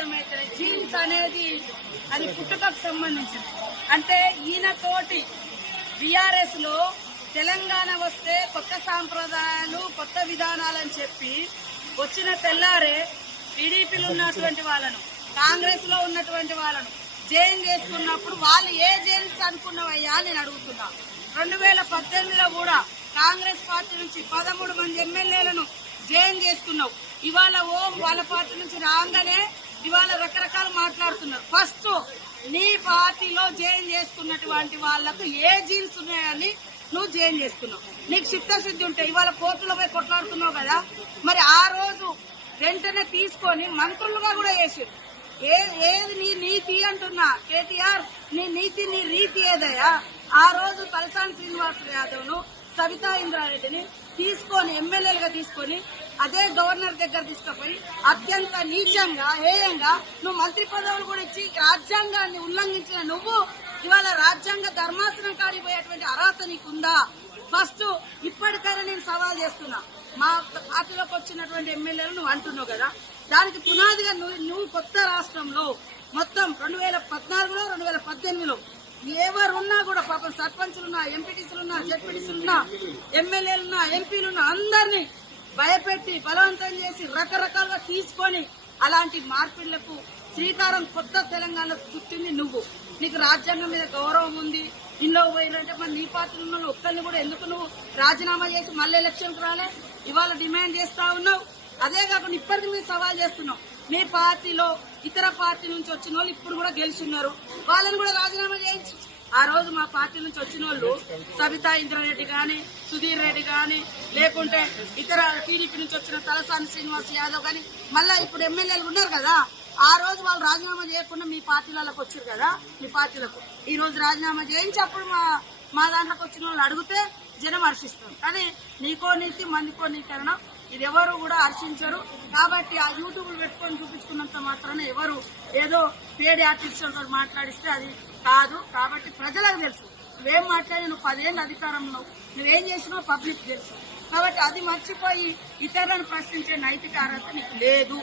అర్థమైతే జీన్స్ అనేది అది పుట్టుకకు సంబంధించింది. అంటే ఈయన తోటి బీఆర్ఎస్ లో తెలంగాణ వస్తే కొత్త సాంప్రదాయాలు కొత్త విధానాలని చెప్పి వచ్చిన తెల్లారే టీడీపీలో ఉన్నటువంటి వాళ్ళను కాంగ్రెస్ లో ఉన్నటువంటి వాళ్ళను జైన్ చేసుకున్నప్పుడు వాళ్ళు ఏ జైన్స్ అనుకున్నవయ్యా నేను అడుగుతున్నా. 2018లో కూడా కాంగ్రెస్ పార్టీ నుంచి 13 మంది ఎమ్మెల్యేలను జైన్ చేసుకున్నావు. ఇవాళ వాళ్ళ పార్టీ నుంచి రాగానే ఇవాళ రకరకాలు మాట్లాడుతున్నారు. ఫస్ట్ నీ పార్టీలో జైన్ చేసుకున్నటువంటి వాళ్లకు ఏ జీన్స్ ఉన్నాయని నువ్వు జైన్ చేసుకున్నావు. నీకు చిత్తశుద్ధి ఉంటే ఇవాళ కోర్టులో పోయి కొట్లాడుతున్నావు కదా, మరి ఆ రోజు వెంటనే తీసుకొని మంత్రులుగా కూడా చేసారు. ఏది నీ నీతి అంటున్నా కేటీఆర్, నీ నీతి నీ రీతి ఏదయ్యా? ఆ రోజు తలసాని శ్రీనివాస్ యాదవ్ ను సవితా ఇంద్రారెడ్డిని తీసుకొని ఎమ్మెల్యేలుగా తీసుకొని అదే గవర్నర్ దగ్గర తీసుకుపోయి అత్యంత నీచంగా హేయంగా నువ్వు మంత్రి పదవులు కూడా ఇచ్చి రాజ్యాంగాన్ని ఉల్లంఘించిన నువ్వు ఇవాళ రాజ్యాంగ ధర్మాసనం కాడిపోయేటువంటి అర్హత నీకుందా? ఫస్ట్ ఇప్పటికైనా నేను సవాల్ చేస్తున్నా. మా పార్టీలోకి వచ్చినటువంటి ఎమ్మెల్యేలు నువ్వు అంటున్నావు కదా, దానికి పునాదిగా నువ్వు కొత్త రాష్ట్రంలో మొత్తం 2014లో 2018లో ఎవరున్నా కూడా పాపం సర్పంచులున్నా ఎంపీటీసీలున్నా జెడ్పీటీసీలున్నా ఎమ్మెల్యేలున్నా ఎంపీలున్నా అందరినీ భయపెట్టి బలవంతం చేసి రకరకాలుగా తీసుకొని అలాంటి మార్పిళ్లకు శ్రీకారం కొత్త తెలంగాణలో చుట్టింది నువ్వు. నీకు రాజ్యాంగం మీద గౌరవం ఉంది. ఇంట్లో పోయినంటే మరి నీ పార్టీలో ఉన్న ఒక్కరిని కూడా ఎందుకు నువ్వు రాజీనామా చేసి మళ్ళీ ఎలక్షన్కి రాలే? ఇవాళ డిమాండ్ చేస్తా ఉన్నావు. అదే కాకుండా ఇప్పటికి మీరు సవాల్ చేస్తున్నావు. మీ పార్టీలో ఇతర పార్టీ నుంచి వచ్చిన వాళ్ళు ఇప్పుడు కూడా గెలిచిన్నారు, వాళ్ళని కూడా రాజీనామా చేయించు. ఆ రోజు మా పార్టీ నుంచి వచ్చిన వాళ్ళు సబితా ఇంద్రారెడ్డి గాని సుధీర్ రెడ్డి గాని లేకుంటే ఇతర టీడీపీ నుంచి వచ్చిన తలసాని శ్రీనివాస్ యాదవ్ గాని మళ్ళా ఇప్పుడు ఎమ్మెల్యేలు ఉన్నారు కదా, ఆ రోజు వాళ్ళు రాజీనామా చేయకుండా మీ పార్టీలకు వచ్చారు కదా, మీ పార్టీలకు ఈ రోజు రాజీనామా చేయించి అప్పుడు మా దాంట్లోకి వచ్చిన వాళ్ళు అడిగితే జనం హర్షిస్తారు. కానీ నీకో నీతి మందికో నీకరణ ఇది ఎవరు కూడా హర్షించరు. కాబట్టి ఆ యూట్యూబ్లు పెట్టుకొని చూపించుకున్నంత మాత్రాన ఎవరు ఏదో పేడి ఆర్టిస్టులతో మాట్లాడిస్తే అది కాదు. కాబట్టి ప్రజలకు తెలుసు నువ్వేం మాట్లాడి, నువ్వు 10 ఏళ్ళు అధికారంలో నువ్వేం చేసినావు పబ్లిక్ తెలుసు. కాబట్టి అది మర్చిపోయి ఇతరులను ప్రశ్నించే నైతిక అర్హత నీకు లేదు.